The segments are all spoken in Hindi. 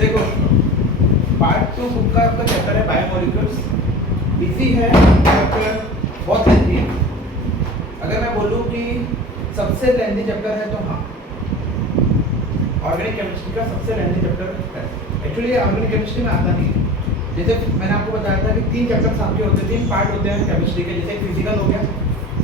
देखो पार्ट 2 बुक का आपका चैप्टर है बायोमोलिक्यूल्स। इजी है चैप्टर, बहुत लेंथी है। अगर मैं बोलूँ कि सबसे लेंथी चैप्टर है तो हाँ, ऑर्गेनिक केमिस्ट्री का सबसे लेंथी चैप्टर है। एक्चुअली ऑर्गेनिक केमिस्ट्री में आता नहीं है। जैसे मैंने आपको बताया था कि 3 चैप्टर्स आपके होते हैं, 3 पार्ट होते हैं केमिस्ट्री के। जैसे फिजिकल हो गया,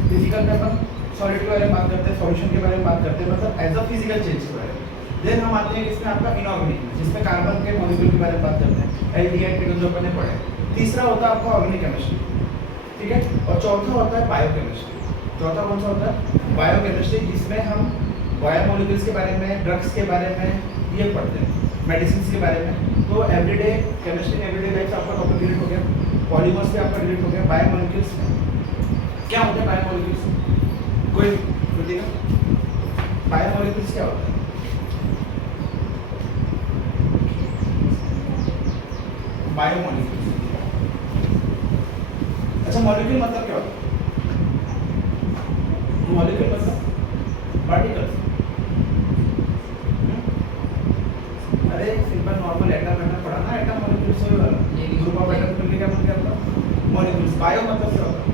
फिजिकल में अपन सॉलिड के बारे में बात करते हैं, सॉल्यूशन के बारे में बात करते हैं, मतलब एज अ फिजिकल चेंज के बारे में। देन हम आते हैं इसमें आपका इनऑर्गेनिक, जिसमें कार्बन के मॉलिक्यूल के बारे में बात करते हैं, एल्डिहाइड कीटोन जो अपन ने पढ़े। तीसरा होता है आपका ऑर्गेनिक केमिस्ट्री, ठीक है। और चौथा होता है बायोकेमिस्ट्री। चौथा कौन सा होता है? बायोकेमिस्ट्री, जिसमें हम बायोमोलिक्यूल्स के बारे में, ड्रग्स के बारे में ये पढ़ते हैं, मेडिसिन के बारे में। तो एवरीडे केमिस्ट्री, एवरीडे लाइफ आपका टॉपिक डिलीट हो गया, पॉलीमर्स पे आपका डिलीट हो गया। बायोमोलिक्यूल्स में क्या होता है? बायोमोलिक्यूल्स कोई बताएगा? बायोमोलिक्यूल्स क्या होता है? बायोमोलिक्यूल्स, अच्छा मॉलिक्यूल मतलब क्या होता है? मॉलिक्यूल मतलब पार्टिकल्स। अरे सिंपल नॉर्मल एटम मैंने पढ़ा ना, एटम मॉलिक्यूल से वाला ग्रुप ऑफ एटम मिलके क्या बनता है? मॉलिक्यूल्स। बायो मतलब क्या होता है?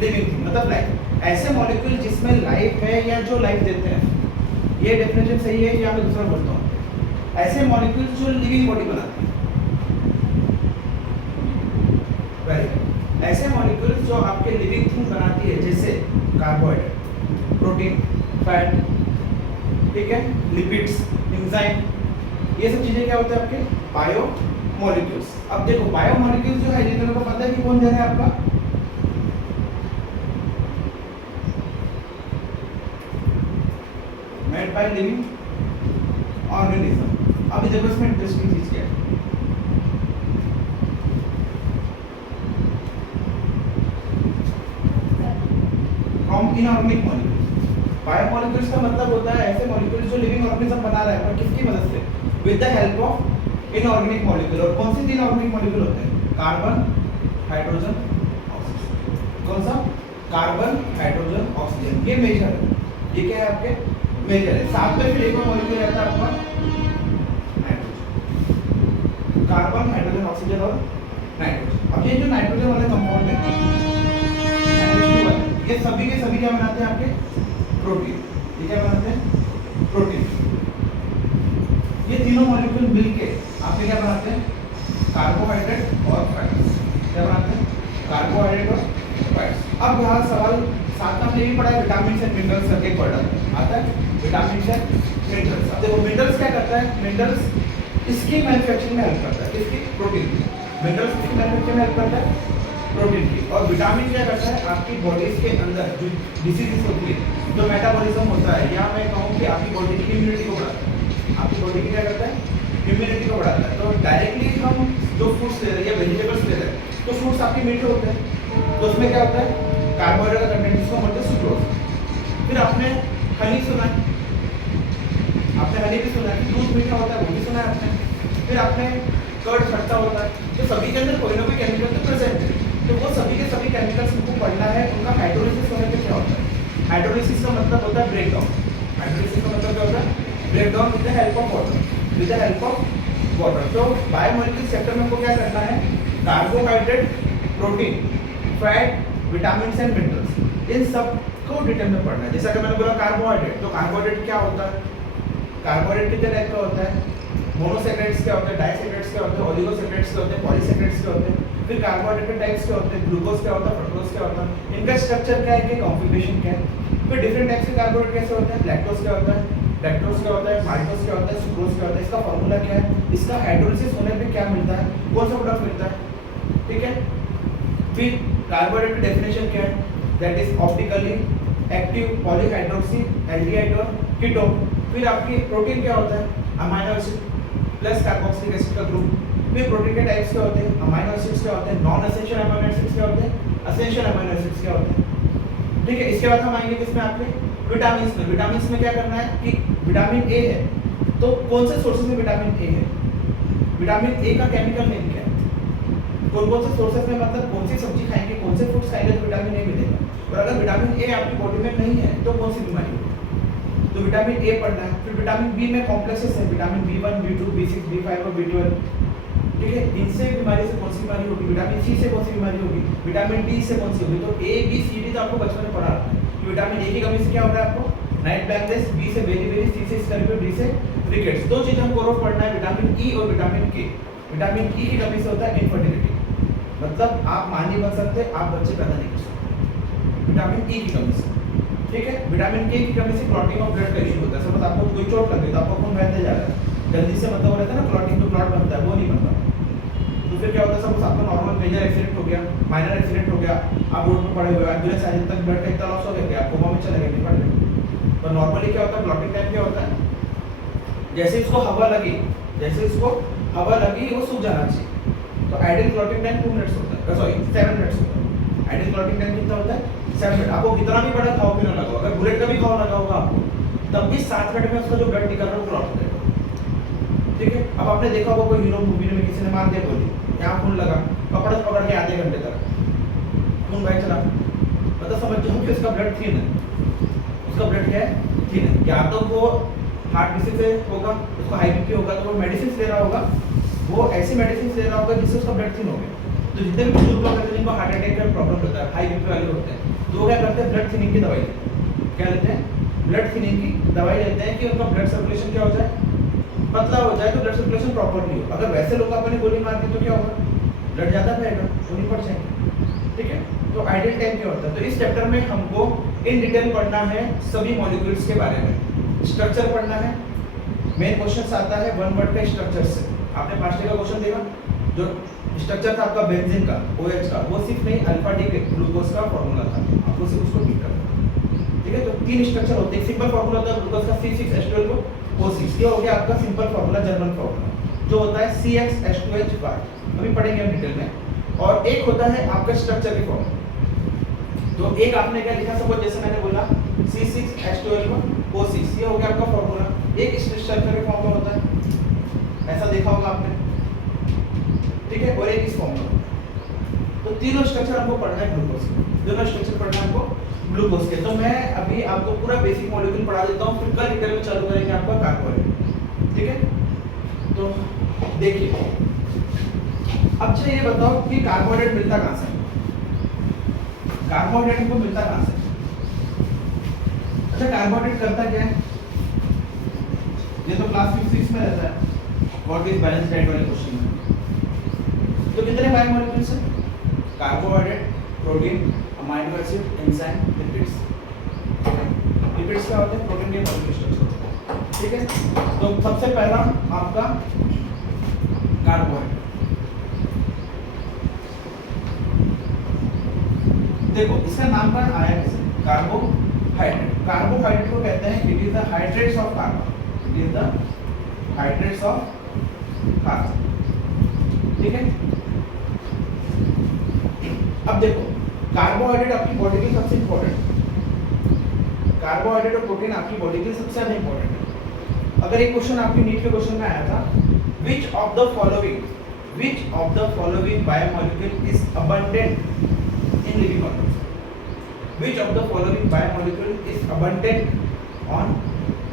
लिविंग थिंग, मतलब लाइफ। ऐसे मॉलिक्यूल जिसमें लाइफ है या जो लाइफ देते हैं, ये डेफिनेशन सही है या मैं दूसरा बोलता हूँ? ऐसे मॉलिक्यूल जो लिविंग बॉडी बनाते हैं, ऐसे मॉलिक्यूल्स जो आपके लिविंग थिंग बनाती है, जैसे कार्बोहाइड्रेट, प्रोटीन, फैट, ठीक है, लिपिड्स, एंजाइम, ये सब चीजें क्या होते हैं आपके? Bio molecules. अब देखो बायो मॉलिक्यूल्स जो है, ये को पता है कि कौन दे रहा है आपका? Made by living organism. अभी देखो इसमें इंटरेस्टिंग चीज क्या है। From inorganic molecules. बायोमॉलिक्यूल्स का मतलब होता है ऐसे मॉलिक्यूल्स जो लिविंग ऑर्गेनिज्म बना रहा है, पर किसकी मदद से? With the help of inorganic molecule. और कौन से 3 ऑर्गेनिक मॉलिक्यूल होते हैं? Carbon, hydrogen, oxygen. कौन सा? Carbon, hydrogen, oxygen. ये मेजर है, ये क्या है आपके? मेजर है। साथ में फिर एक और मॉलिक्यूल रहता है आपका नाइट्रोजन। कार्बन, हाइड्रोजन, ऑक्सीजन और नाइट्रोजन। अब ये जो नाइट्रोजन वाले कंपाउंड है, ये सभी के सभी क्या बनाते हैं आपके? प्रोटीन। ये क्या बनाते हैं? प्रोटीन। ये तीनों मॉलिक्यूल मिलके आपके क्या बनाते हैं? कार्बोहाइड्रेट और फैट्स। क्या बनाते हैं? कार्बोहाइड्रेट और फैट्स। अब यहाँ सवाल साथ में हमने ये पढ़ा है, विटामिन एंड मिनरल्स करके पढ़ा आता है, विटामिन एंड मिनरल्स। अब देखो मिनरल्स क्या करता है? मिनरल्स इसकी मैन्युफैक्चरिंग में हेल्प करता है, किसकी? प्रोटीन की। मिनरल्स किसकी मैन्युफैक्चरिंग में हेल्प करता है? प्रोटीन की। और विटामिन क्या करता है? आपकी बॉडीज के अंदर जो डिसीजेस होती है, जो मेटाबॉलिज्म होता है, या मैं कहूँ कि आपकी बॉडी की इम्यूनिटी को बढ़ाता है। आपकी बॉडी की क्या करता है? इम्यूनिटी को बढ़ाता है। तो डायरेक्टली हम जो फ्रूट्स ले रहे हैं या वेजिटेबल्स ले रहे हैं, तो फ्रूट्स आपके मीठे होते हैं, तो उसमें क्या होता है? कार्बोहाइड्रेट का कंटेंट, जिसको बोलते हैं सुक्रोज। फिर आपने हनी सुना है, आपने हनी भी सुना है कि दूध मीठा होता है, वो भी सुना है आपने। फिर आपने कर्ड खट्टा होता है। तो सभी के अंदर कोई ना कोई केमिकल तो प्रेजेंट है। तो वो सभी के सभी केमिकल्स हमको पढ़ना है, उनका हाइड्रोलिसिस होने पे क्या होता है? हाइड्रोलिसिस का मतलब होता है ब्रेक डाउन। हाइड्रोलिसिस का मतलब क्या होता है? Break down with the help of water, with the help of water. तो बायोमोलिक्यूल्स चैप्टर में हमको क्या करना है? Carbohydrate, protein, fat, vitamin and minerals, इन सब को डिटेल में पढ़ना है। जैसा कि मैंने बोला कार्बोहाइड्रेट, तो कार्बोहाइड्रेट क्या होता है? कार्बोहाइड्रेट कितने टाइप का होता है? मोनोसैकेराइड्स क्या होते हैं, डाइसैकेराइड्स क्या होते हैं, ओलिगोसैकेराइड्स क्या होते हैं, पॉलीसैकेराइड्स क्या होते हैं। फिर कार्बोहाइड्रेट के टाइप्स क्या होते हैं, ग्लूकोज क्या होता है, फ्रक्टोज क्या होता है, इनका स्ट्रक्चर क्या है, कि कॉन्फ़िगरेशन क्या है। फिर डिफरेंट टाइप्स के कार्बोहाइड्रेट कैसे होते हैं, लैक्टोज क्या होता है, लैक्टोज क्या होता है, माल्टोज क्या होता है, सुक्रोज क्या होता है, इसका फार्मूला क्या है, इसका हाइड्रोलिसिस होने पे क्या मिलता है, कौन सा प्रोडक्ट मिलता है, ठीक है। फिर कार्बोहाइड्रेट की डेफिनेशन क्या है? That is optically active polyhydroxy aldehyde और कीटोन। फिर आपकी प्रोटीन क्या होता है? Amino acid plus carboxylic acid का ग्रुप। फिर प्रोटीन के टाइप्स क्या होते हैं? अमीनो एसिड्स क्या होते हैं, नॉन एसेंशियल अमीनो एसिड्स क्या होते हैं, एसेंशियल अमीनो एसिड्स क्या होते हैं, ठीक है। इसके बाद हम आएंगे किसमें? आपके विटामिन्स में। विटामिन्स में क्या करना है कि विटामिन ए है, तो कौन से सोर्सेज में विटामिन ए है? विटामिन ए का केमिकल नेम क्या है? कौन कौन से सोर्सेज में, मतलब कौन सी सब्जी खाएंगे, कौन से फ्रूट्स खाएंगे तो विटामिन ए मिलेगा। और अगर विटामिन ए आपकी बॉडी में नहीं है तो कौन सी बीमारी होगी? तो विटामिन ए पढ़ना है। फिर विटामिन बी में कॉम्प्लेक्सेस है, vitamin B1, B2, B6, B5 और B12, ठीक है। इनसे बीमारी से कौन सी बीमारी होगी, विटामिन सी से कौन सी बीमारी होगी, विटामिन डी से कौन सी होगी। तो ए बी सी डी तो आपको बचपन में पढ़ा है। विटामिन ए की कमी से क्या हो रहा है आपको नाइट ब्लैकनेस, बी से बेरी, सी से स्कर्वी, डी से रिकेट्स। दो चीजें हमको रोज पढ़ना है, विटामिन ई और विटामिन के। विटामिन ई की कमी से होता है इनफर्टिलिटी, मतलब आप मां नहीं बन सकते, आप बच्चे पैदा नहीं कर सकते, विटामिन ई की कमी से, ठीक है। विटामिन के की कमी से क्लॉटिंग ऑफ ब्लड का इशू होता है। सपोज आपको कोई चोट लग गई तो आपको खून बहने जा रहा है, जल्दी से मतलब रहता है ना क्लॉटिंग, तो क्लॉट बनता है, वो नहीं बनता। तो फिर क्या होता है, सपोज आपका नॉर्मल मेजर एक्सीडेंट हो गया, माइनर एक्सीडेंट हो गया, आप रोड पर पड़े हुए, एम्बुलेंस आने तक ब्लड का इतना लॉस हो गया, आप कोमा में चले गए, नहीं पड़ गए। तो नॉर्मली क्या होता है, क्लॉटिंग टाइम क्या होता है, जैसे इसको हवा लगी, जैसे इसको हवा लगी वो सूख जाना चाहिए। तो आइडियल क्लॉटिंग टाइम 2 मिनट्स होता है, सॉरी 7 मिनट्स होता है। आइडियल क्लॉटिंग टाइम कितना होता है, 7 मिनट। आपको कितना भी बड़ा खाओ पीना लगा, अगर बुलेट का भी खाओ लगा होगा आपको, तब भी 7 मिनट में उसका जो ब्लड निकल रहा है वो क्लॉट हो जाएगा, ठीक है। अब आपने देखा होगा कोई हीरो मूवी में किसी ने मार दिया गोली, यहाँ खून लगा, पकड़ पकड़ के आधे घंटे तक खून बह चला, मतलब समझ जाओ कि उसका ब्लड थिन है, उसका ब्लड क्या है, थिन है। या तो वो हार्ट डिसीज से होगा, उसको हाई बीपी होगा, तो वो मेडिसिन ले रहा होगा, वो ऐसी मेडिसिन ले रहा होगा जिससे उसका ब्लड थिन हो गया। तो जितने भी बुजुर्ग लोग हैं जिनको हार्ट अटैक का प्रॉब्लम होता है, हाई बीपी वाले होते हैं, तो वो क्या करते हैं, ब्लड थिनिंग की दवाई लेते हैं। क्या लेते हैं, ब्लड थिनिंग की दवाई लेते हैं कि उनका ब्लड सर्कुलेशन क्या हो जाए, पतला हो जाए, तो ब्लड सर्कुलेशन प्रॉपरली हो। अगर वैसे लोग अपने गोली मार दी तो क्या होगा, ब्लड ज़्यादा बहेगा, खूनी पड़ जाएंगे, ठीक है। तो आइडियल टाइम क्या होता है, तो इस चैप्टर में हमको इन डिटेल पढ़ना है सभी मॉलिक्यूल्स के बारे में, स्ट्रक्चर पढ़ना है। मेन क्वेश्चन आता है 1 वर्ड का स्ट्रक्चर से। आपने पांचवे का क्वेश्चन देखा, जो स्ट्रक्चर था आपका बेंजीन का, OH का, वो सिर्फ नहीं अल्फा डी ग्लूकोज का फॉर्मूला था, आपको सिर्फ उसको ठीक करना, ठीक है। तो 3 स्ट्रक्चर होते हैं, सिंपल फॉर्मूला होता है ग्लूकोज का C6H12O6, ये हो गया आपका सिंपल फॉर्मूला, जर्मन फॉर्मूला, जो होता है CXH2H5, अभी पढ़ेंगे हम डिटेल में। और एक होता है आपका स्ट्रक्चर की फॉर्मूला, तो एक आपने क्या लिखा, सपोज जैसे मैंने बोला C6H12O6, ये हो गया आपका फॉर्मूला। एक स्ट्रक्चर के फॉर्म में होता है, ऐसा देखा होगा आपने, ठीक है, और एक इस फॉर्म में। तो तीनों स्ट्रक्चर हमको पढ़ना है ग्लूकोज के, दोनों स्ट्रक्चर पढ़ना है हमको ग्लूकोज के। तो मैं अभी आपको पूरा बेसिक मॉलिक्यूल पढ़ा देता हूँ, फिर कल डिटेल में चालू करेंगे आपका कार्बोहाइड्रेट, ठीक है। तो देखिए, अब ये बताओ कि कार्बोहाइड्रेट मिलता कहाँ से, कार्बोहाइड्रेट हमको मिलता कहाँ से। अच्छा, कार्बोहाइड्रेट करता क्या है, ये तो क्लास 6 में रहता है, व्हाट इज बैलेंस डाइट वाले क्वेश्चन में। तो कितने बायोमोलिक्यूल्स हैं, carbohydrate, protein, amino acid, enzyme, lipids. Lipids क्या होते हैं, प्रोटीन के मॉलिक्यूल स्ट्रक्चर, ठीक है। तो सबसे पहला आपका कार्बोहाइड्रेट, देखो इसका नाम पर आया कैसे, कार्बोहाइड्रेट। कार्बोहाइड्रेट को कहते हैं it is the hydrates of carbon, it is the hydrates of carbon, ठीक है। अब देखो, कार्बोहाइड्रेट आपकी बॉडी के सबसे इंपॉर्टेंट, कार्बोहाइड्रेट और प्रोटीन आपकी बॉडी के सबसे ज्यादा इंपॉर्टेंट है। अगर एक क्वेश्चन आपकी नीट के क्वेश्चन में आया था, which of the following biomolecule is abundant in living organism, which of the following biomolecule is abundant on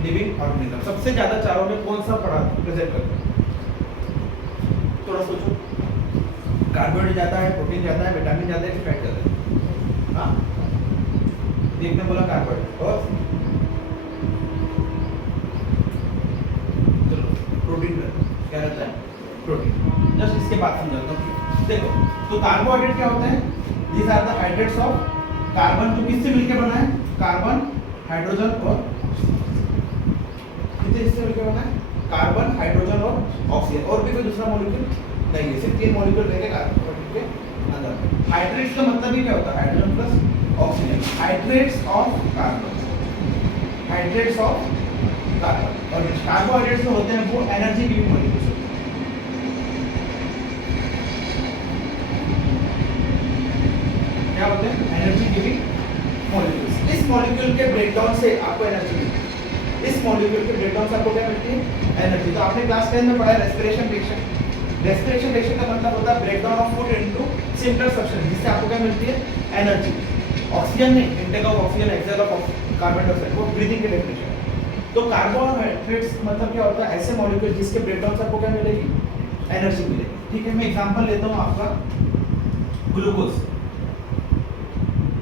living organism, सबसे ज्यादा चारों में कौन सा पड़ा प्रेजेंट करता है, थोड़ा सोचो। कार्बोहाइड्रेट जाता है, प्रोटीन जाता है, विटामिन जाता है, फैट जाता है, हाँ, देखने बोला कार्बोहाइड्रेट, और चलो प्रोटीन क्या रहता है, प्रोटीन। जस्ट इसके बाद समझाता हूँ, देखो। तो कार्बोहाइड्रेट क्या होते हैं, These are the hydrates of carbon, जो किससे मिलकर बना है, कार्बन, हाइड्रोजन और किससे मिलकर बना है, कार्बन, हाइड्रोजन और ऑक्सीजन, और भी कोई दूसरा मॉलिक्यूल नहीं है, सिर्फ 3 मॉलिक्यूल रहेंगे कार्बन के अंदर। हाइड्रेट्स का मतलब ही क्या होता है, hydrogen plus oxygen, hydrates of carbon, hydrates of carbon. और कार्बोहाइड्रेट्स जो होते हैं वो एनर्जी गिविंग मॉलिक्यूल्स होते हैं, क्या होते हैं, एनर्जी गिविंग मॉलिक्यूल्स। इस मॉलिक्यूल के ब्रेकडाउन से आपको एनर्जी मिलती है, इस मॉलिक्यूल के ब्रेकडाउन से आपको क्या मिलती है, एनर्जी। तो आपने क्लास 10 में पढ़ा है रेस्पिरेशन रिएक्शन, रेस्पिरेशन रिएक्शन का मतलब होता है breakdown of food into simpler substance, जिससे आपको क्या मिलती है, एनर्जी। ऑक्सीजन नहीं, intake of oxygen, exhale of carbon dioxide, वो ब्रीदिंग के डेफिनेशन है, तो कार्बोहाइड्रेट्स मतलब क्या होता है, ऐसे मॉलिक्यूल जिसके ब्रेकडाउन से आपको क्या मिलेगी, एनर्जी मिलेगी। ठीक है, मैं एग्जांपल लेता हूँ आपका ग्लूकोज।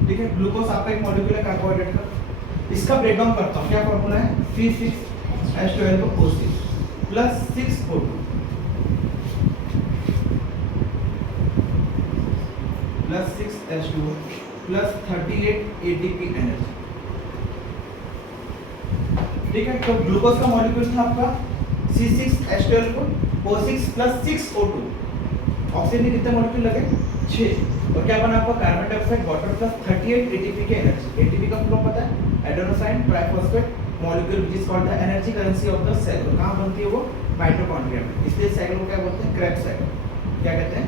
ठीक है, ग्लूकोज आपका एक मॉलिक्यूल है कार्बोहाइड्रेट का, इसका ब्रेकडाउन करता हूँ, क्या फॉर्मूला है, C6H12O6 plus 6O2 plus 6H2O plus 38 ATP energy. ठीक है, तो ग्लूकोज का मॉलिक्यूल था आपका C6H12O6 प्लस 6O2, ऑक्सीजन के कितने मॉलिक्यूल लगे, 6, और क्या बना आपका carbon dioxide water plus 38 ATP की एनर्जी। ATP का फुल पता है, adenosine triphosphate molecule which is called the energy currency of the cell. और कहां बनती है वो, माइटोकॉन्ड्रिया में, इसलिए साइकिल को क्या बोलते हैं, क्रेब्स साइकिल। क्या कहते हैं,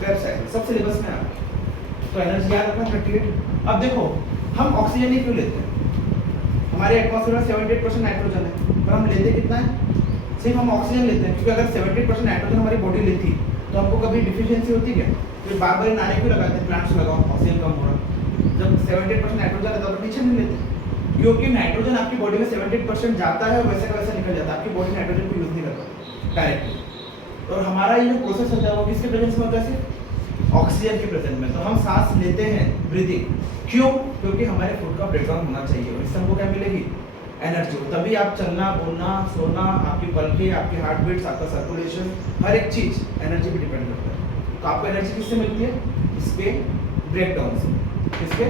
क्रेब्स साइकिल, सब सिलेबस में आता है। तो एनर्जी याद रखना 38। अब देखो हम ऑक्सीजन ही क्यों लेते हैं, हमारे एटमॉस्फेयर में 78% नाइट्रोजन है, पर हम लेते कितना है, सिर्फ हम ऑक्सीजन लेते हैं, क्योंकि अगर 70% नाइट्रोजन हमारी बॉडी लेती तो हमको कभी डिफिशियंसी होती क्या, फिर बार बार नारे क्यों लगाते हैं, प्लांट्स लगाओ ऑक्सीजन कम हो रहा, जब 78% नाइट्रोजन है तो पीछे नहीं लेते, क्योंकि नाइट्रोजन आपकी बॉडी में 70% जाता है और वैसे का वैसा निकल जाता है, आपकी बॉडी नाइट्रोजन को यूज नहीं करता डायरेक्टली। और हमारा ये जो प्रोसेस होता है वो किसके प्रेजेंस में होता है, सिर्फ ऑक्सीजन के प्रेजेंस में। तो हम सांस लेते हैं, ब्रीदिंग, क्यों, क्योंकि हमारे फूड का ब्रेकडाउन होना चाहिए और इससे हमको क्या मिलेगी, एनर्जी। तभी आप चलना, बोलना, सोना, आपकी पलकें, आपकी हार्ट बीट्स, आपका सर्कुलेशन, हर एक चीज एनर्जी पे डिपेंड करता है। तो आपको एनर्जी किससे मिलती है, इसके ब्रेकडाउन से, किसके,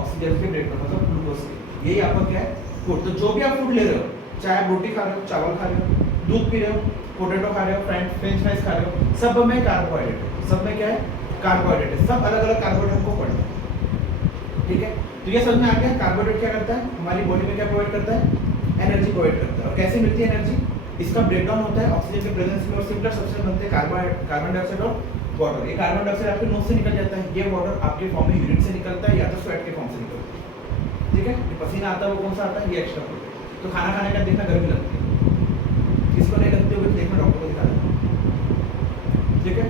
ऑक्सीजन के ब्रेकडाउन मतलब ग्लूकोज के। यही आपका क्या है, फूड। तो जो भी आप फूड ले रहे हो, चाहे आप रोटी खा रहे हो, चावल खा रहे हो, दूध पी रहे हो, पोटैटो खा रहे हो, फ्रेंच फ्राइज खा रहे हो, सब में कार्बोहाइड्रेट है, सब में क्या है, कार्बोहाइड्रेट है, सब अलग अलग कार्बोहाइड्रेट हमको पढ़ना है। ठीक है, तो ये समझ में आ गया कार्बोहाइड्रेट क्या करता है, हमारी बॉडी में क्या प्रोवाइड करता है, एनर्जी प्रोवाइड करता है। और कैसे मिलती है एनर्जी, इसका ब्रेकडाउन होता है ऑक्सीजन के प्रेजेंस में और सिमिलर सब्सटेंस बनते हैं कार्बन डाइऑक्साइड और वाटर। ये कार्बन डाइऑक्साइड आपके नोज से निकल जाता है, ये वाटर आपके फॉर्म में यूरिन से निकलता है या तो स्वेट के फॉर्म से निकलता है। ठीक है, ये पसीना आता है वो कौन सा आता है, ये एक्स्ट्रा प्रोटीन। तो खाना खाने का देखना गर्मी लगती है, किसको नहीं लगती होगी देखना, डॉक्टर को दिखा देना। ठीक है,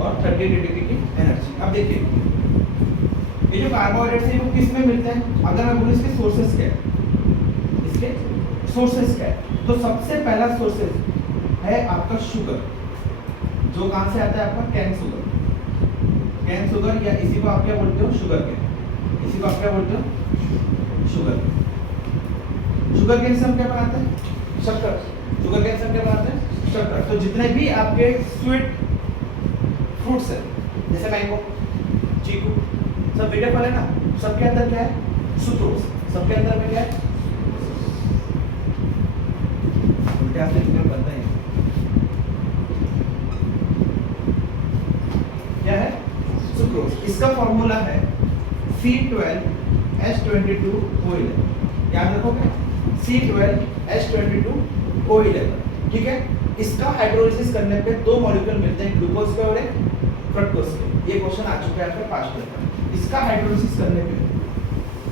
और 38 ATP की एनर्जी। अब देखिए ये जो कार्बोहाइड्रेट्स है वो किस में मिलते हैं, अगर मैं बोलूं इसके सोर्सेस क्या है, इसके सोर्सेस क्या है, तो सबसे पहला सोर्सेस है आपका शुगर, जो कहां से आता है आपका, कैन शुगर। कैन शुगर या इसी को आप क्या बोलते हो, शुगर कैन, इसी को आप क्या बोलते हो, शुगर। शुगर कैन से हम क्या बनाते हैं, शक्कर। शुगर कैन से हम क्या बनाते हैं, शक्कर। तो जितने भी आपके स्वीट फ्रूट्स है, जैसे मैंगो, चीकू, सब मीठे फल है ना, सबके अंदर क्या है, सुक्रोज। सबके अंदर में क्या है, उल्टे हाथ से बनता है, क्या है, सुक्रोज। इसका फॉर्मूला है C12H22O11। याद रखोगे, C12H22O11। ठीक है, इसका हाइड्रोलिसिस करने पे दो मॉलिक्यूल मिलते हैं, ग्लूकोज पे और एक फ्रक्टोज पे। ये क्वेश्चन आ चुका है आपके पास्ट में। इसका हाइड्रोलिसिस करने पे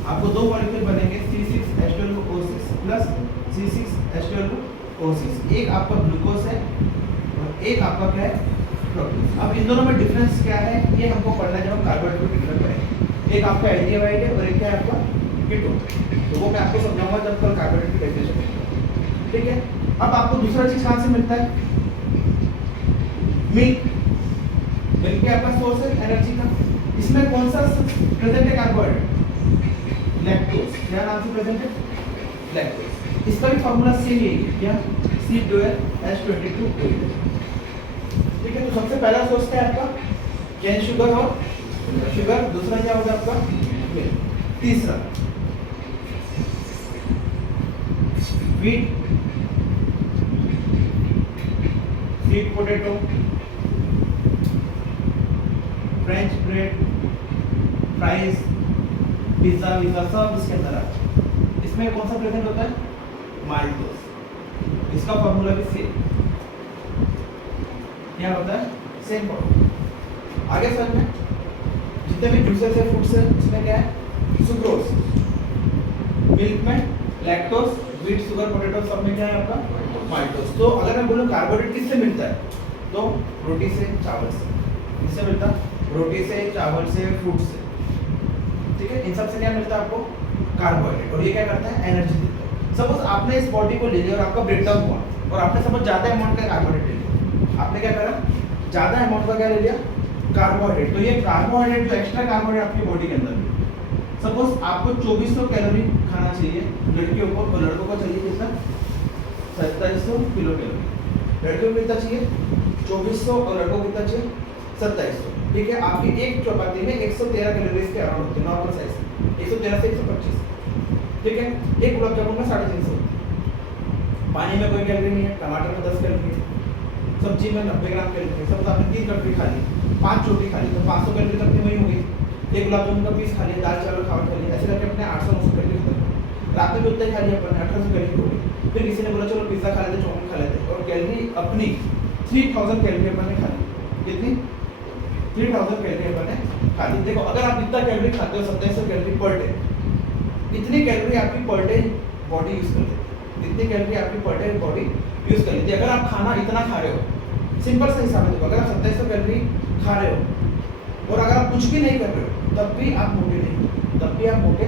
आपको दो मॉलिक्यूल बनेंगे, C6H12O6 प्लस C6H12O6। एक आपका ग्लूकोज है और एक आपका क्या है, फ्रक्टोज। अब इन दोनों में डिफरेंस क्या है, ये हमको पढ़ना है जब हम कार्बोहाइड्रेट को डिफरेंट करेंगे। एक आपका एल्डिहाइड है और एक क्या है आपका कीटोन। तो वो मैं आपको समझाऊंगा जब कल कार्बोहाइड्रेट की डेफिनेशन करेंगे। ठीक है, अब आपको दूसरा चीज कहां से मिलता है, मिल्क। मिल्क के आपका सोर्स है एनर्जी का। इसमें कौन सा प्रेजेंट है कार्बोहाइड्रेट, लैक्टोज। क्या नाम से प्रेजेंट है, लैक्टोज। इसका भी फार्मूला सेम यही है, क्या, C12H22O11। ठीक है, तो सबसे पहला सोर्स क्या है आपका, कैन शुगर और शुगर। दूसरा क्या होगा आपका, मिल्क। तीसरा wheat, sweet potato, French bread, fries, pizza विज्जा सब इसके अंदर आता है। इसमें कौन सा प्रेजेंट होता है, माल्टोज। इसका फॉर्मूला भी सेम, क्या होता है, सेम फॉर्मूला। आगे समझ में, जितने भी जूसेस है, फ्रूट्स है, इसमें क्या है, सुक्रोज। मिल्क में लैक्टोज, व्हीट, शुगर, पोटैटो, सब में क्या है आपका, माल्टोज। तो अगर मैं बोलूं कार्बोहाइड्रेट किससे मिलता है, तो रोटी से, चावल से। किससे मिलता, रोटी से, चावल से, फ्रूट से। ठीक है, इन सब से क्या मिलता है आपको, कार्बोहाइड्रेट। और ये क्या करता है, एनर्जी देता है। सपोज आपने इस बॉडी को ले लिया और आपका ब्रेकडाउन हुआ और आपने सपोज ज़्यादा अमाउंट का कार्बोहाइड्रेट ले लिया, आपने क्या करा, ज़्यादा अमाउंट का क्या ले लिया, कार्बोहाइड्रेट। तो ये कार्बोहाइड्रेट जो एक्स्ट्रा कार्बोहाइड्रेट आपकी बॉडी के अंदर, सपोज आपको 2400 कैलोरी खाना चाहिए लड़कियों को, और लड़कों को चाहिए कितना, 2700 किलो कैलोरी। लड़कियों को कितना चाहिए 2400 और लड़कों को कितना चाहिए 2700। ठीक है, आपकी एक चपाती में 113 कैलोरीज के अराउंड होते हैं नॉर्मल साइज, 113 से 125। ठीक है, एक गुलाब जामुन में 350। पानी में कोई कैलोरी नहीं है, टमाटर में 10 कैलोरी है, सब्जी में 90 ग्राम कैलोरी है। सब आपने 3 कटोरी खा ली, 5 रोटी खा ली, तो 500 कैलोरी तक की वही हो गई। एक गुलाब जामुन का पीस खा लिया, दाल चावल खावट खा लिया, ऐसे करके अपने 800-900 कैलोरी खत्म। रात में भी उतना ही खा लिया अपन, 1800 कैलोरी हो गई। फिर किसी ने बोला चलो पिज्जा खा लेते, चाउमीन खा लेते, और कैलोरी अपनी 3000 कैलोरी अपन ने खा ली। कितनी, 3000 कैलोरी अपन ने खा ली। देखो अगर आप इतना कैलोरी खाते हो 2700 कैलोरी पर डे, इतनी कैलोरी आपकी पर डे बॉडी यूज कर लेती है, इतनी कैलोरी आपकी पर डे बॉडी यूज कर लेती है। अगर आप खाना इतना खा रहे हो, सिंपल सा हिसाब है, देखो अगर आप 2700 कैलोरी खा रहे हो और अगर आप कुछ भी नहीं कर रहे हो, तब भी आप मोटे नहीं, तब भी आप मोटे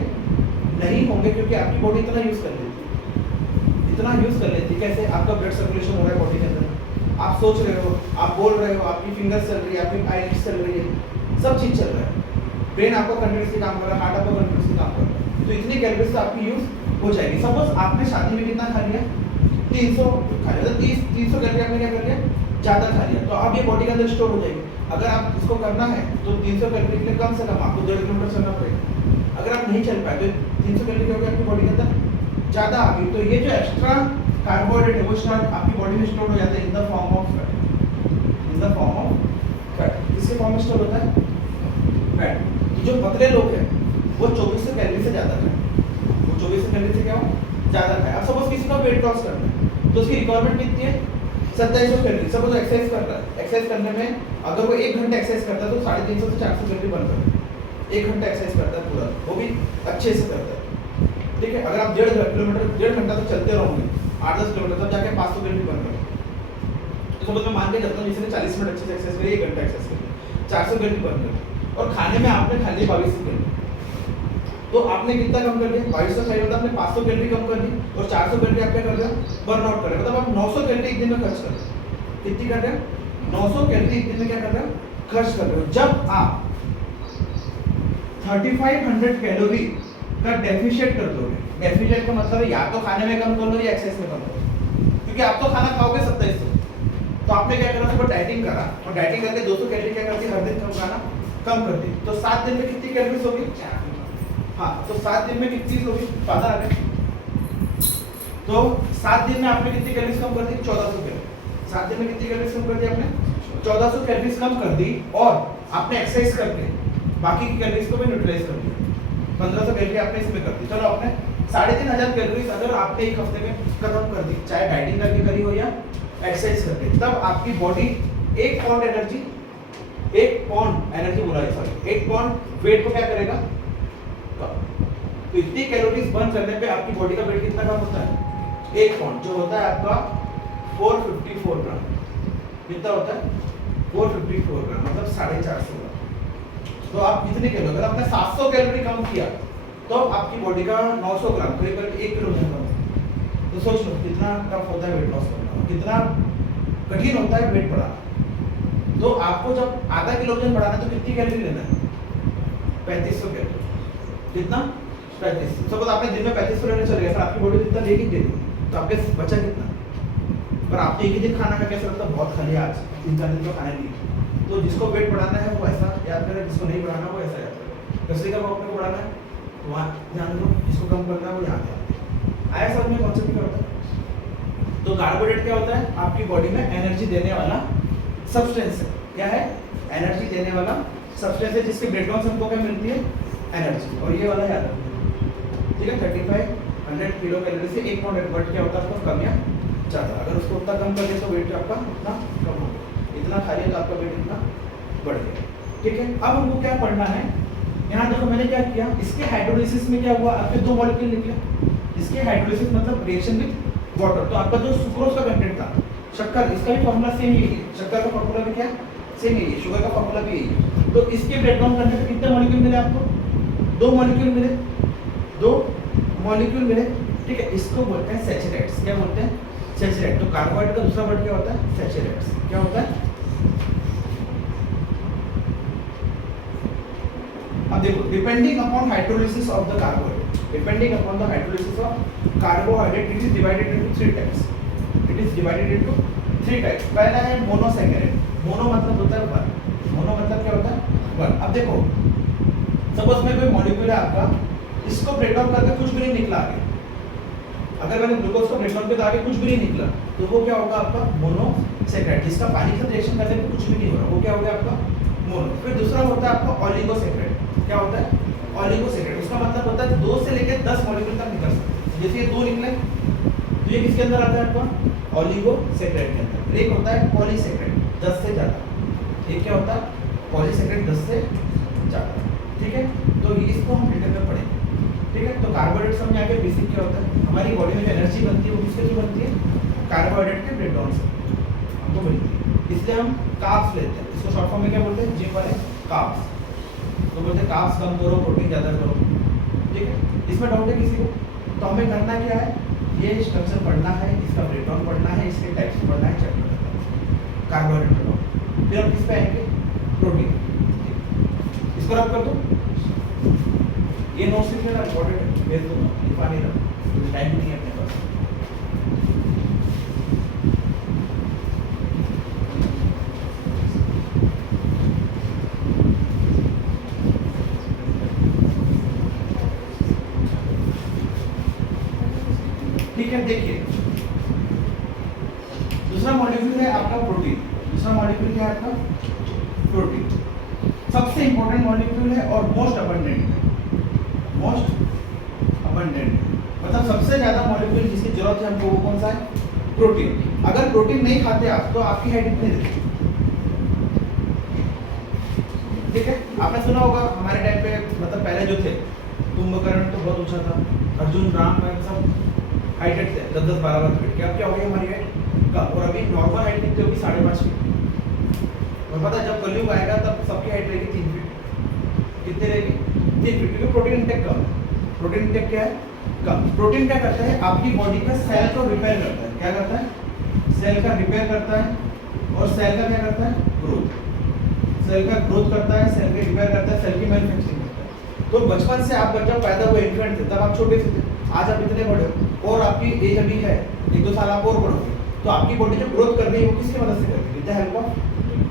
नहीं होंगे, क्योंकि आपकी बॉडी इतना यूज कर लेती है, इतना यूज कर लेती है। कैसे, आपका ब्लड सर्कुलेशन हो रहा है बॉडी के अंदर, आप सोच रहे हो, आप बोल रहे हो, आपकी फिंगर्स चल रही है, आपकी आईलिड्स चल रही है, सब चीज चल रहा है, ब्रेन आपका कंटिन्यूसली काम कर रहा है, हार्ट आपका कंटिन्यूसली काम कर रहा है, तो इतनी कैलोरीज तो आपकी यूज हो जाएगी। सपोज आपने शादी में कितना खा लिया, 300 खा लिया, तो 300 कैलोरी आपने क्या कर लिया, ज़्यादा खा लिया, तो अब ये बॉडी के अंदर स्टोर हो जाएगी। अगर आप इसको करना है तो 300 कैलोरी के लिए कम से कम आपको 1.5 किलोमीटर चलना पड़ेगा। अगर आप नहीं चल पाए तो 300 कैलोरी क्या होगी, आपकी बॉडी के अंदर ज़्यादा आ गई, तो ये जो एक्स्ट्रा कार्बोहाइड्रेट है वो स्टोर आपकी बॉडी में स्टोर हो जाता है in the form of fat, in the form of fat. किसके फॉर्म में स्टोर होता है, फैट। तो जो पतले लोग हैं वो 2400 कैलोरी से ज़्यादा खाए, वो 2400 कैलोरी से क्या हो, ज़्यादा खाए। अब सपोज किसी को वेट लॉस करना है तो उसकी रिक्वायरमेंट कितनी है, 2700 कैलोरी। सपोज एक्सरसाइज कर रहा है, एक्सरसाइज करने में अगर वो 1 घंटा एक्सरसाइज करता है तो 350 से 400 कैलोरी बर्न करता है। 1 घंटा एक्सरसाइज करता है पूरा, वो भी अच्छे से करता है। ठीक है, अगर आप 1.5 किलोमीटर 1.5 घंटा तक चलते रहोगे, 8-10 किलोमीटर, तब जाके 500 कैलोरी बर्न करें। तो सपोज मैं मान के चलता हूँ जिसने 40 मिनट अच्छे से एक्सरसाइज करी, 1 घंटा एक्सरसाइज करी, 400 कैलोरी बर्न करी, और खाने में आपने खा ली 2200 कैलोरी, तो आपने कितना कम कर दिया, 2200 खाई होता आपने 500 कैलोरी कम कर दी, और 400 कैलोरी आप क्या कर दिया, बर्न आउट कर रहे हो। मतलब आप 900 कैलोरी एक दिन में खर्च कर रहे हो। कितनी कर रहे हो, 900 कैलोरी एक दिन में क्या कर रहे हो, खर्च कर रहे हो। जब आप 3500 कैलोरी का डेफिशिएट कर दोगे, डेफिशिएट का मतलब है या तो खाने में कम कर लो या एक्सरसाइज में कम करो, क्योंकि आप तो खाना खाओगे 2700, तो आपने क्या करा, सुबह डाइटिंग करा और डाइटिंग करके 200 कैलोरी क्या कर दी, हर दिन कम खाना कम कर दी, तो 7 दिन में कितनी कैलोरीज होगी, हाँ, तो 7 दिन में कितनी होगी, पता आ गया। तो 7 दिन में आपने कितनी कैलोरीज कम कर दी, 1400 कैलोरी। 7 दिन में कितनी कैलोरीज कम कर दी आपने, 1400 कैलोरीज कम कर दी, और आपने एक्सरसाइज करके बाकी की कैलोरीज को भी न्यूट्रलाइज कर दिया, 1500 कैलोरी आपने इसमें कर दी। चलो आपने 3500 कैलोरीज अगर आपने एक हफ्ते में खत्म कर दी, चाहे डाइटिंग करके करी हो या एक्सरसाइज करके, तब आपकी body 1 pound energy, 1 pound energy बोला है, सॉरी 1 पाउंड वेट को क्या करेगा, तो इतनी कैलोरीज बर्न करने पे आपकी बॉडी का वेट कितना कम होता है, 1 पाउंड, जो होता है आपका 454 ग्राम। कितना होता है, 454 ग्राम, मतलब 450 ग्राम। तो आप कितने कैलोरी, अगर आपने 700 कैलोरी कम किया तो आपकी बॉडी का 900 ग्राम, करीब 1 किलो वजन कम होता है। तो सोच लो कितना टफ होता है वेट लॉस करना, कितना कठिन होता है वेट बढ़ाना। तो आपको जब आधा किलो वजन बढ़ाना है तो कितनी कैलोरी लेना है, 3500 कैलोरी। कितना, 3500। सपोज आपने दिन में 3500 लेने चले गए, फिर आपकी बॉडी कितना लेगी डेली, तो आपके बचा कितना। पर आपने एक ही दिन खाना का कैसे लगता है, बहुत खा लिया आज, 3-4 दिन तो खाना नहीं। तो जिसको वेट बढ़ाना है वो ऐसा याद करें, जिसको नहीं बढ़ाना वो ऐसा याद करें। कसरत का आपको बढ़ाना है तो वहाँ ध्यान दो, जिसको कम करना है वो यहाँ ध्यान। आया समझ में कॉन्सेप्ट क्या होता है। तो कार्बोहाइड्रेट क्या होता है, आपकी बॉडी में एनर्जी देने वाला सब्सटेंस है। क्या है, एनर्जी देने वाला सब्सटेंस है, जिसके ब्रेकडाउन से हमको क्या मिलती है, एनर्जी। और ये वाला याद रखना, ठीक है। 3500 किलो कैलोरी से 1 पाउंड वेट क्या होता है आपका, कम या ज़्यादा। अगर उसको उतना कम कर दे तो वेट आपका उतना कम होगा, इतना खा लिया तो आपका वेट इतना बढ़ गया, ठीक है। अब हमको क्या पढ़ना है, यहाँ देखो मैंने क्या किया, इसके हाइड्रोलिसिस में क्या हुआ, आपके 2 मॉलिक्यूल निकले। इसके हाइड्रोलिसिस मतलब रिएक्शन विद वाटर, तो आपका जो सुक्रोज का कंटेंट था, शक्कर, इसका भी फॉर्मूला सेम ही है, शक्कर का फॉर्मूला भी क्या सेम ही है, शुगर का फॉर्मूला भी यही है। तो इसके ब्रेकडाउन करने पे कितने मॉलिक्यूल मिले आपको, 2 मॉलिक्यूल मिले, 2 मॉलिक्यूल मिले, ठीक है, इसको बोलते हैं सैचुरेट्स। क्या बोलते हैं? सैचुरेट। तो कार्बोहाइड्रेट का दूसरा वर्ड क्या होता है? सैचुरेट्स। क्या होता है? अब देखो, depending upon hydrolysis of the carbohydrate, depending upon the hydrolysis of carbohydrate, it is divided into 3 types. It is divided into 3 types. पहला है मोनोसैकेराइड। मोनो मतलब होता है वन, मोनो मतलब क्या होता है? वन। अब देखो, सपोज में कोई मॉलिक्यूल है आपका, इसको ब्रेक डाउन करके कुछ भी नहीं निकला आगे, अगर मैंने ग्लूकोज को ब्रेक डाउन किया तो आगे कुछ भी नहीं निकला, तो वो क्या होगा आपका? मोनोसैकेराइड। जिसका पानी के साथ रिएक्शन करने पे कुछ भी नहीं हो रहा, वो क्या हो गया आपका? मोनो। फिर दूसरा होता है आपका ऑलिगोसैकेराइड। क्या होता है? ऑलिगोसैकेराइड। उसका मतलब होता है 2 से लेकर 10 मॉलिक्यूल तक निकल सकते हैं। जैसे ये 2 निकले, तो ये किसके अंदर आता है आपका? ऑलिगोसैकेराइड के अंदर। एक होता है पॉलीसैकेराइड, 10 से ज़्यादा। एक क्या होता है? पॉलीसैकेराइड, 10 से ज़्यादा। ठीक है, तो इसको हम डिटेल में पढ़ेंगे। ठीक है, तो कार्बोहाइड्रेट समझ आ गया बेसिक क्या होता है। हमारी बॉडी में जो एनर्जी बनती है वो किसके थ्रू बनती है? कार्बोहाइड्रेट के ब्रेकडाउन से हमको मिलती है, इसलिए हम कार्ब्स लेते हैं। इसको शॉर्ट फॉर्म में क्या बोलते हैं? जिम वाले कार्ब्स। तो बोलते हैं कार्ब्स कम करो, प्रोटीन ज़्यादा करो। ठीक है, इसमें डाउट है किसी को? तो हमें करना क्या है? ये स्ट्रक्चर पढ़ना है, इसका ब्रेकडाउन पढ़ना है, इसके टाइप्स पढ़ना है, चैप्टर कार्बोहाइड्रेट ब्रेकडाउन। फिर हम किस पे आएंगे? प्रोटीन। इसको रब कर दो, ये नोट्स लिखने का इंपॉर्टेंट है, भेज दूंगा, लिखा नहीं रहा, मुझे टाइम नहीं है अपने पास। ठीक है, देखिए, दूसरा मॉलिक्यूल है आपका प्रोटीन। दूसरा मॉलिक्यूल क्या है आपका? प्रोटीन। सबसे इंपॉर्टेंट मॉलिक्यूल है और मोस्ट अबंडेंट है। मोस्ट अबंडेंट मतलब सबसे ज्यादा मॉलिक्यूल जिसकी जरूरत है हमको, वो कौन सा है? प्रोटीन। अगर प्रोटीन नहीं खाते आप तो आपकी हाइट इतनी रहती। ठीक है, आपने सुना होगा हमारे टाइम पे, मतलब पहले जो थे, कुंभकर्ण तो बहुत ऊंचा था, अर्जुन राम सब हाइटेड थे, 10-10-12 फीट के। अब क्या हो गया हमारी हाइट कम, और अभी नॉर्मल हाइट कितनी होगी? 5.5 फीट। और पता है जब कलयुग आएगा तब सबकी हाइट रहेगी 3 फीट। कितनी रहेगी? 3 फीट, क्योंकि प्रोटीन इंटेक कम है। प्रोटीन इंटेक क्या है? कम। प्रोटीन क्या करता है? आपकी बॉडी का सेल को रिपेयर करता है। क्या करता है? सेल का रिपेयर करता है, और सेल का क्या करता है? ग्रोथ। सेल का ग्रोथ करता है, सेल का रिपेयर करता है, सेल की मैन्युफैक्चरिंग करता है। तो बचपन से आप जब पैदा हुए इन्फेंट थे, तब आप छोटे से थे, आज आप इतने बड़े हो, और आपकी एज अभी है 1-2 साल आप और बढ़ोगे, तो आपकी बॉडी जो ग्रोथ कर रही है वो किसकी मदद से कर रही है? With the help of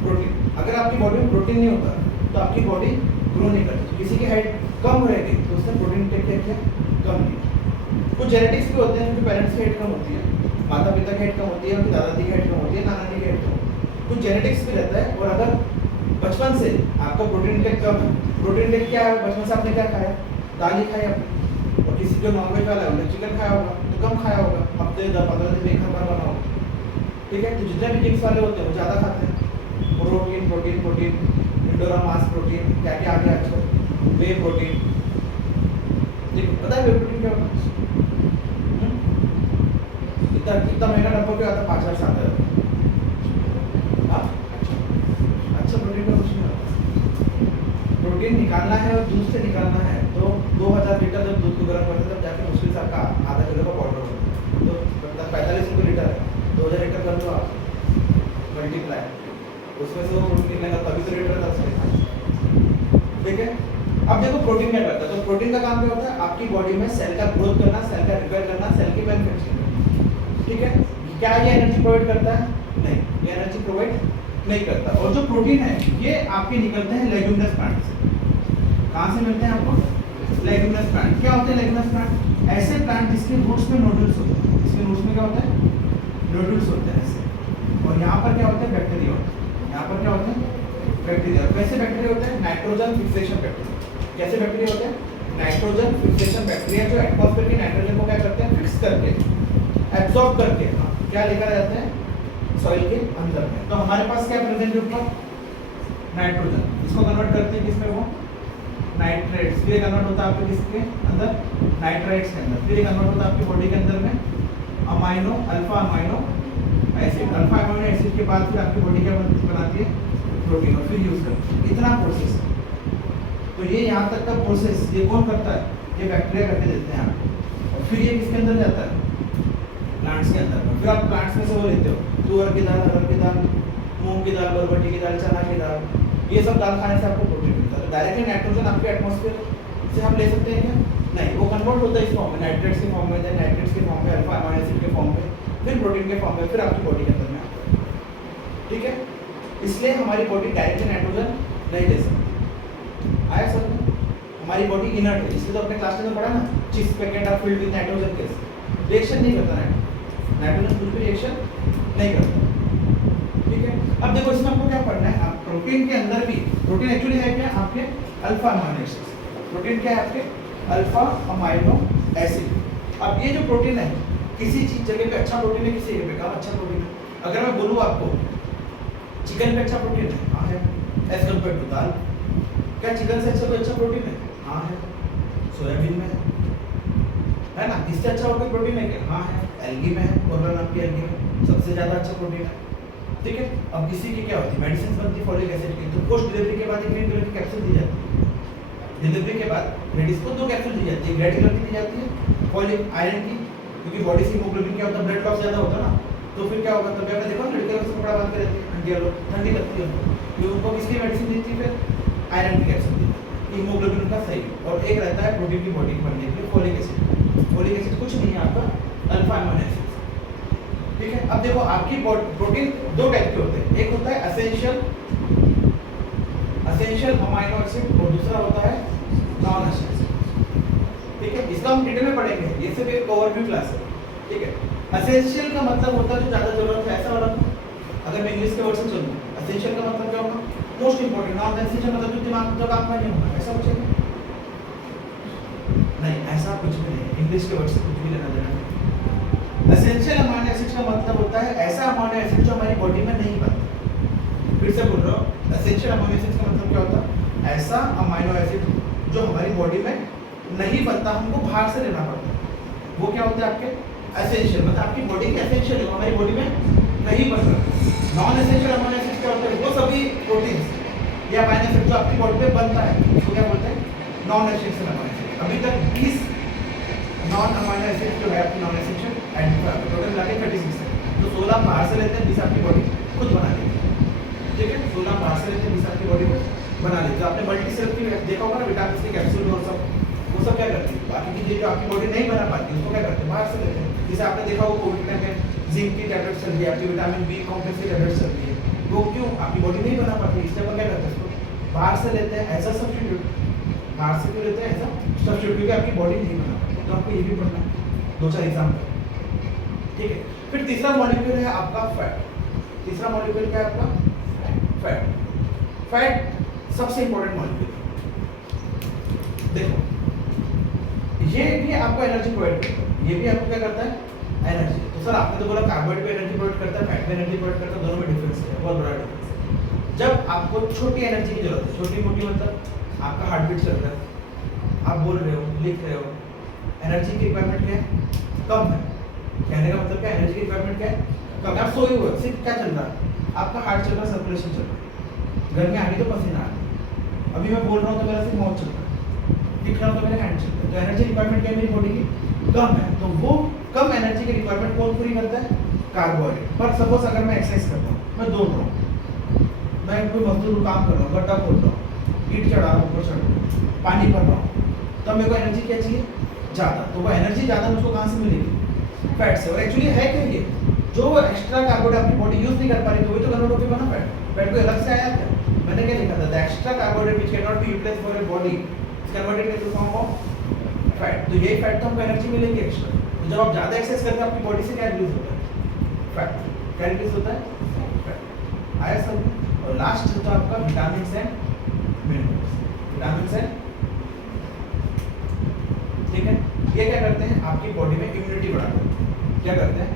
protein. अगर आपकी बॉडी में प्रोटीन नहीं होता तो आपकी बॉडी ग्रो नहीं करती। किसी की हाइट कम रहेगी तो उसने प्रोटीन टेक किया कम नहीं। कुछ जेनेटिक्स भी होते हैं, उनके पेरेंट्स की हाइट कम होती है, माता पिता की हाइट कम होती है, उनकी दादाजी की हाइट कम होती है, नाना जी की हाइट कम होती है। कुछ जेनेटिक्स भी रहता है। और अगर बचपन से आपका प्रोटीन इंटेक कम है, प्रोटीन इंटेक क्या है? बचपन से आपने क्या खाया? दाल ही खाई आपने। और किसी जो नॉनवेज वाला है उन्हें चिकन खाया होगा, तो कम खाया होगा, हफ्ते 10-15 दिन में एक बार बना होगा। ठीक है, तो जितने भी जिंक्स वाले होते हैं वो ज़्यादा खाते हैं। प्रोटीन प्रोटीन प्रोटीन, इंडोरा मास प्रोटीन, क्या क्या आ गया आजकल, वे प्रोटीन। देखो, पता है वे प्रोटीन क्या होता है? कितना महंगा डब्बा क्या आता है? 5,000-7,000। हाँ, अच्छा प्रोटीन का कुछ नहीं होता। प्रोटीन निकालना है और दूध से निकालना है, तो 2000 लीटर जब दूध को गर्म करते हैं तब जाके मुश्किल से आपका आधा किलो का पाउडर होता है। तो मतलब 45 रुपये लीटर है, 2000 लीटर कर दो आप मल्टीप्लाई, उसमें से वो प्रोटीन निकलेगा, तभी तो लीटर है 10। ठीक है, अब देखो प्रोटीन क्या करता है। तो प्रोटीन का काम क्या होता है? आपकी बॉडी में सेल का ग्रोथ करना, सेल का रिपेयर करना, सेल की मैन्युफैक्चरिंग करना। ठीक है, क्या ये एनर्जी प्रोवाइड करता है? नहीं, ये एनर्जी प्रोवाइड नहीं करता। और जो प्रोटीन है ये आपके निकलते हैं लेग्यूमिनस प्लांट से। कहाँ से मिलते हैं आपको? Leguminous plant. क्या होते हैं लेग्यूमिनस प्लांट? ऐसे प्लांट जिसके रूट्स में नोडुल्स होते हैं। इसके रूट्स में क्या होता है? नोडुल्स होते हैं ऐसे। और यहाँ पर क्या होता है? बैक्टीरिया होता है। यहाँ पर क्या होता है? बैक्टीरिया। कैसे बैक्टीरिया होते हैं? Nitrogen fixation bacteria. कैसे बैक्टीरिया होते हैं? नाइट्रोजन फिक्सेशन बैक्टीरिया, जो एटमॉस्फेयर की नाइट्रोजन को क्या करते हैं? फिक्स करके, एब्जॉर्ब करके क्या लेकर जाते हैं? सॉइल के अंदर में। तो हमारे पास क्या प्रेजेंट है ऊपर? नाइट्रोजन। इसको कन्वर्ट करते हैं किसमें? वो नाइट्रेट्स। फिर कन्वर्ट होता है आपके किसके अंदर? नाइट्राइट्स के अंदर। फिर कन्वर्ट होता है आपकी बॉडी के अंदर में amino, alpha amino acid. Alpha amino acid के बाद फिर आपकी बॉडी क्या बनाती है? प्रोटीन, और फिर यूज करती है। इतना प्रोसेस है। तो ये यहाँ तक का प्रोसेस ये कौन करता है? ये बैक्टीरिया करके देते हैं आपको। और फिर ये किसके अंदर जाता है, प्लांट्स के अंदर। फिर आप प्लांट्स में से वो लेते हो तुअर की दाल, अरहर की दाल, मूंग की दाल, बरबटी की दाल, चना की दाल, ये सब दाल खाने से आपको प्रोटीन मिलता है। तो डायरेक्टली नाइट्रोजन आपके एटमॉस्फेयर से हम ले सकते हैं क्या? नहीं, वो कन्वर्ट होता है इस फॉर्म में, नाइट्रेट्स के फॉर्म में, नाइट्रेट्स के फॉर्म में, अल्फा अमीनो एसिड के फॉर्म में, फिर प्रोटीन के फॉर्म में, फिर आपकी बॉडी के अंदर में आता है। ठीक है, इसलिए हमारी बॉडी डायरेक्टली नाइट्रोजन नहीं ले सकती। आया समझ में? हमारी बॉडी इनर्ट है, इसलिए तो अपने क्लास में पढ़ा ना, chips packet are filled with nitrogen gas, reaction नहीं करता नाइट्रोजन कुछ भी रिएक्शन नहीं करता। ठीक है, अब देखो इसमें आपको क्या पढ़ना है, आप प्रोटीन के अंदर भी, प्रोटीन एक्चुअली है क्या आपके अल्फा अमीनो एसिड, प्रोटीन क्या है आपके अल्फा अमीनो एसिड। अब ये जो प्रोटीन है किसी चीज जगह पे अच्छा प्रोटीन है, किसी जगह पे कम अच्छा प्रोटीन है। अगर मैं बोलूँ आपको चिकन पे अच्छा प्रोटीन है, हाँ है, एज कम्पेयर टू दाल। क्या चिकन से अच्छा कोई अच्छा प्रोटीन है? हाँ है। सोयाबीन में है ना, इससे अच्छा और कोई प्रोटीन है क्या? हाँ है, एल्गी में है, कोरल नाम की एल्गी में सबसे ज्यादा अच्छा प्रोटीन है। ठीक है, अब किसी की क्या होती है, मेडिसिन बनती है फॉलिक एसिड की, तो पोस्ट डिलीवरी के बाद एक ग्रीन कलर की कैप्सूल दी जाती है। डिलीवरी के बाद लेडीज को 2 कैप्सूल दी जाती है, एक रेड कलर की दी जाती है फॉलिक आयरन की, क्योंकि बॉडी से हीमोग्लोबिन क्या होता है, ब्लड लॉस ज्यादा होता है ना, तो फिर क्या होगा, तब आपने देखो लड़कियों से कपड़ा बांध के रहती है, आंटियां लोग ठंडी लगती है उनको, तो उनको किसकी मेडिसिन देती है, फिर आयरन की कैप्सूल देती है, हीमोग्लोबिन उनका सही। और एक रहता है प्रोटीन की बॉडी बनने के लिए फॉलिक एसिड। फॉलिक एसिड कुछ नहीं है आपका अल्फा अमीनो एसिड। ठीक है, अब देखो आपकी प्रोटीन 2 टाइप के होते हैं, एक होता है एसेंशियल अमीनो एसिड और दूसरा होता है नॉन एसेंशियल। ठीक है, इसका हम डिटेल में पढ़ेंगे, ये सिर्फ एक ओवरव्यू क्लास है। ठीक है, एसेंशियल का मतलब होता है जो ज्यादा जरूरत है, ऐसा वाला। अगर मैं इंग्लिश के वर्ड से चलूं, एसेंशियल का मतलब क्या होगा, मोस्ट इंपोर्टेंट। नॉन एसेंशियल मतलब जो दिमाग जो काम में नहीं होगा, ऐसा कुछ है नहीं, ऐसा कुछ भी नहीं, इंग्लिश के वर्ड से कुछ भी लेना देना नहीं। एसेंशियल अमीनो एसिड का मतलब होता है ऐसा अमीनो एसिड जो हमारी बॉडी में नहीं बनता। फिर से बोल रहा हूँ, एसेंशियल अमीनो एसिड का मतलब क्या होता है, ऐसा अमीनो एसिड जो हमारी बॉडी में नहीं बनता, हमको बाहर से लेना पड़ता है। वो क्या होता है आपके एसेंशियल, मतलब आपकी बॉडी के एसेंशियल है, हमारी बॉडी में नहीं बन रहा। नॉन एसेंशियल अमीनो एसिड क्या होता है, वो सभी प्रोटीन्स या अमीनो एसिड जो आपकी बॉडी में बनता है उसको क्या बोलते हैं, नॉन एसेंशियल अमीनो एसिड। अभी तक 20 नॉन अमीनो एसिड जो है आपकी नॉन एसेंशियल टोटल मिला के 36 है। तो 16 बाहर से लेते हैं, 20 आपकी बॉडी खुद बना लेती है। ठीक है, 16 बाहर से लेते हैं, 20 आपकी बॉडी को बना लेते हैं। आपने मल्टी सेल की देखा होगा ना, विटामिन की कैप्सूल और सब, वो सब क्या करती है, बाकी की चीजें जो आपकी बॉडी नहीं बना पाती उसको क्या करते हैं, बाहर से लेते हैं। जैसे आपने देखा होगा कोविड टाइम में जिंक की टैबलेट चल रही है, आपकी विटामिन बी कॉम्प्लेक्स की टैबलेट चल रही है, वो क्यों, आपकी बॉडी नहीं बना पाती, इसलिए अपन क्या करते हैं उसको बाहर से लेते हैं एज अ सब्स्टिट्यूट। बाहर से क्यों लेते हैं एज अ सब्स्टिट्यूट, क्योंकि आपकी बॉडी नहीं बना पाती। तो आपको ये भी पढ़ना है, 2-4 एग्जाम्पल। ठीक है, फिर तीसरा मॉलिक्यूल है आपका फैट। तीसरा मॉलिक्यूल क्या है आपका, फैट। फैट सबसे इंपॉर्टेंट मॉलिक्यूल। देखो ये भी आपको एनर्जी प्रोवाइड करता है, ये भी आपको क्या करता है, एनर्जी। तो सर आपने तो बोला कार्बोहाइड्रेट पे एनर्जी प्रोवाइड करता है, फैट पे एनर्जी प्रोवाइड करता है, दोनों में डिफरेंस है, बहुत बड़ा डिफरेंस है। जब आपको छोटी एनर्जी की जरूरत है, छोटी मोटी मतलब आपका हार्ट बीट चल रहा है, आप बोल रहे हो, लिख रहे हो, एनर्जी की रिक्वायरमेंट क्या है, कम है। कहने का मतलब क्या, एनर्जी की रिक्वायरमेंट क्या है, कम है। आप सोए हुए, सिर्फ क्या चल रहा है, आपका हार्ट चल रहा है, सर्कुलेशन चल रहा है, गर्मी आ गई तो पसीना आ गया, अभी मैं बोल रहा हूँ तो मेरा सिर्फ माउथ चल रहा है, दिख रहा हूँ तो मेरा हैंड चल रहा है। तो एनर्जी रिक्वायरमेंट क्या है मेरी बॉडी की, कम है। तो वो कम एनर्जी की रिक्वायरमेंट कौन पूरी करता है, कार्बोहाइड्रेट। पर सपोज अगर मैं एक्सरसाइज करता हूँ, मैं दौड़ रहा हूँ, मैं कोई मजदूर काम कर रहा हूँ, गड्ढा खोद रहा हूँ, ईंट चढ़ा रहा हूँ, ऊपर चढ़ रहा हूँ, पानी भर रहा हूँ, तब मेरे को एनर्जी क्या चाहिए, ज़्यादा। तो वो एनर्जी ज़्यादा मुझको कहाँ से मिलेगी, फैट से। और एक्चुअली है क्या, ये जो एक्स्ट्रा कार्बोहाइड्रेट अपनी बॉडी यूज नहीं कर पा रही, तो वही तो कन्वर्ट होकर बना फैट। फैट को अलग से आया क्या, मैंने क्या लिखा था, the extra carbohydrate which can not be utilised for your body is converted into form of fat. तो ये फैट तो हमको एनर्जी मिलेगी एक्स्ट्रा। तो जब आप ज़्यादा एक्सरसाइज करते हैं, आपकी बॉडी से क्या रिलीज होता है, फैट। क्या रिलीज होता है, फैट। आया सब। और लास्ट होता है आपका vitamin and minerals. Vitamin and, ठीक है, ये क्या करते हैं, आपकी बॉडी में इम्यूनिटी बढ़ाते हैं। क्या करते हैं,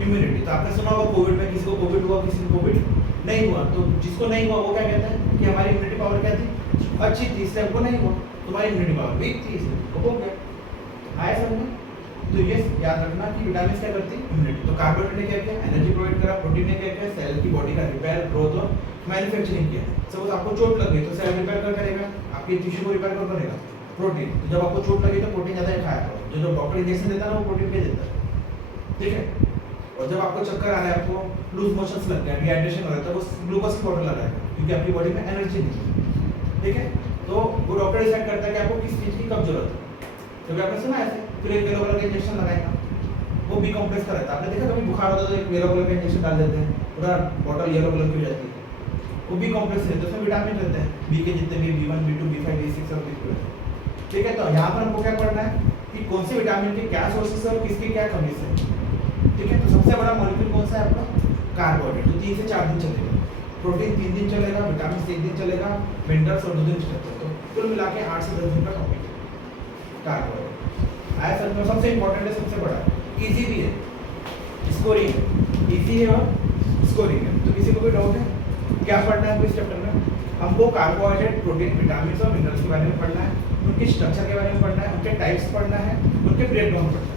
इम्यूनिटी। तो आपने सुना होगा कोविड में किसी को कोविड हुआ, किसी को कोविड नहीं हुआ। तो जिसको नहीं हुआ वो क्या कहता है कि हमारी इम्यूनिटी पावर क्या थी, अच्छी थी, इसलिए हमको नहीं हुआ। तुम्हारी इम्यूनिटी पावर वीक थी, इसलिए हो गया। आया समझ में। तो ये याद रखना कि विटामिन क्या करती है, इम्यूनिटी। तो कार्बोहाइड्रेट ने क्या किया, एनर्जी प्रोवाइड करा। प्रोटीन ने क्या किया, सेल की बॉडी का रिपेयर, ग्रोथ और मैन्युफैक्चरिंग किया। सपोज आपको चोट लग गई तो सेल रिपेयर कर करेगा, आपके टिश्यू को रिपेयर कर करेगा प्रोटीन। तो जब आपको चोट लगी तो प्रोटीन ज़्यादा खाया करो। जो डॉक्टर इंजेक्शन देता है ना वो प्रोटीन के देता है, ठीक है। और जब आपको चक्कर आ रहा है, आपको लूज मोशंस लग गया, डिहाइड्रेशन हो रहा है, तो वो ग्लूकोज की बॉटल लगाएगा क्योंकि आपकी बॉडी में एनर्जी नहीं है, ठीक है। तो वो डॉक्टर डिसाइड करता है कि आपको किस चीज़ की कब जरूरत है। कभी आपने सुना ऐसे, फिर एक येलो कलर का इंजेक्शन लगाएगा, वो बी कॉम्प्लेक्स का रहता है। आपने देखा कभी बुखार होता है तो एक येलो कलर का इंजेक्शन डाल देते हैं, पूरा बॉटल येलो कलर की हो जाती है, वो बी कॉम्प्लेक्स रहते हैं, उसमें विटामिन रहते हैं, बी के जितने भी B1 B2 B5 B6 और B12, ठीक है। तो यहाँ पर हमको क्या पढ़ना है कि कौन से विटामिन के क्या सोर्सेस है और किसकी क्या कमी है, ठीक है। तो सबसे बड़ा मॉलिक्यूल कौन सा है आपका, कार्बोहाइड्रेट, जो 3 से 4 दिन चलेगा, प्रोटीन 3 दिन चलेगा, विटामिन 1 दिन चलेगा, मिनरल्स और 2 दिन चलेगा। तो कुल मिला के 8 से 10 दिन का टॉपिक है कार्बोहाइड्रेट। आया सर में सबसे इंपॉर्टेंट है, सबसे बड़ा है, इजी भी है, स्कोरिंग है, इजी है और स्कोरिंग है। तो किसी को भी डाउट है क्या पढ़ना है इस चैप्टर में, हमको कार्बोहाइड्रेट, प्रोटीन, विटामिन और मिनरल्स के बारे में पढ़ना है, उनके स्ट्रक्चर के बारे में पढ़ना है, उनके टाइप्स पढ़ना है, उनके ब्रेकडाउन पढ़ना है।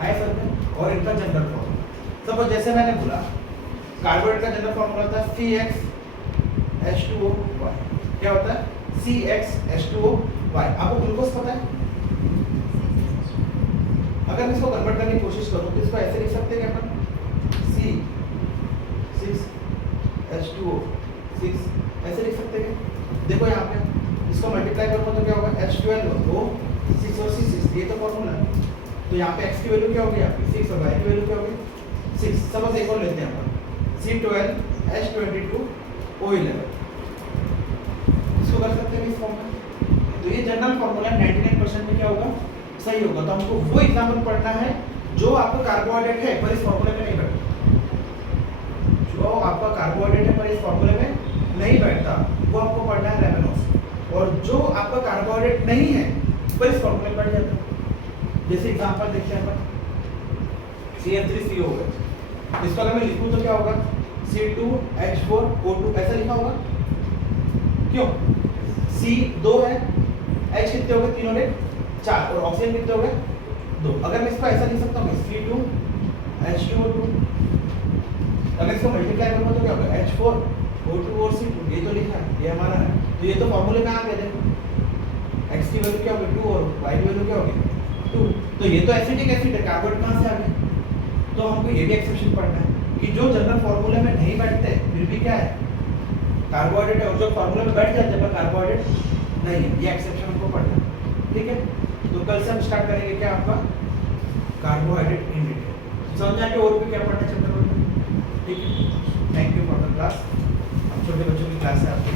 आया सर में, और इनका जनरल फॉर्मूला। सपोज जैसे मैंने बोला कार्बोहाइड्रेट का जनरल फॉर्मूला होता है CxH2O, क्या होता है CxH2O। आपको ग्लूकोज पता है, अगर मैं इसको कन्वर्ट करने की कोशिश करूं तो इसको ऐसे लिख सकते हैं कि अपन C6H2O 6 ऐसे लिख सकते हैं। देखो यहाँ पे इसको मल्टीप्लाई करूंगा तो क्या होगा, H12 2 6 और C6, ये तो फॉर्मूला है। तो यहाँ पे x की वैल्यू क्या होगी आपकी 6 और y की वैल्यू क्या होगी 6। सपोज एक और लेते हैं अपन C12H22O11, इसको कर सकते हैं इस फॉर्म में। तो ये जनरल फॉर्मूला 99% में क्या होगा, सही होगा। तो हमको वो एग्जांपल पढ़ना है जो आपका कार्बोहाइड्रेट है पर इस फॉर्मूले में नहीं बैठता, जो आपका कार्बोहाइड्रेट है पर इस फॉर्मूले में नहीं बैठता वो आपको पढ़ना है रेवेनोस, और जो आपका कार्बोहाइड्रेट नहीं है पर इस फॉर्मूले में बैठ जाता है। जैसे एग्जांपल देखते हैं अपन CH3COOH, इसको अगर मैं लिखूं तो क्या होगा C2H4O2, ऐसा लिखा होगा, क्यों C 2 है, H कितने हो गए 3 और 1 4, और ऑक्सीजन कितने हो गए 2। अगर मैं इसको ऐसा लिख सकता हूँ C2H2O2, अगर इसको मल्टीप्लाई करूंगा तो क्या होगा H4O2 और C2, ये तो लिखा है, ये हमारा है। तो ये तो फॉर्मूले कहाँ गए देखो, x की वैल्यू क्या होगी 2 और y की वैल्यू क्या होगी 2। तो ये तो एसिटिक एसिड है, कार्बोहाइड्रेट कहाँ से आ गए। तो हमको ये भी एक्सेप्शन पढ़ना है कि जो जनरल फॉर्मूले में नहीं बैठते फिर भी क्या है कार्बोहाइड्रेट है, और जो फॉर्मूले में बैठ जाते हैं पर कार्बोहाइड्रेट नहीं है, ये एक्सेप्शन हमको पढ़ना है, ठीक है। तो कल से हम स्टार्ट करेंगे क्या आपका कार्बोहाइड्रेट इन डिटेल, समझ आके और भी क्या पढ़ना है चैप्टर 1 में, ठीक है। Thank you for the class. अब छोटे बच्चों की क्लास है आपकी।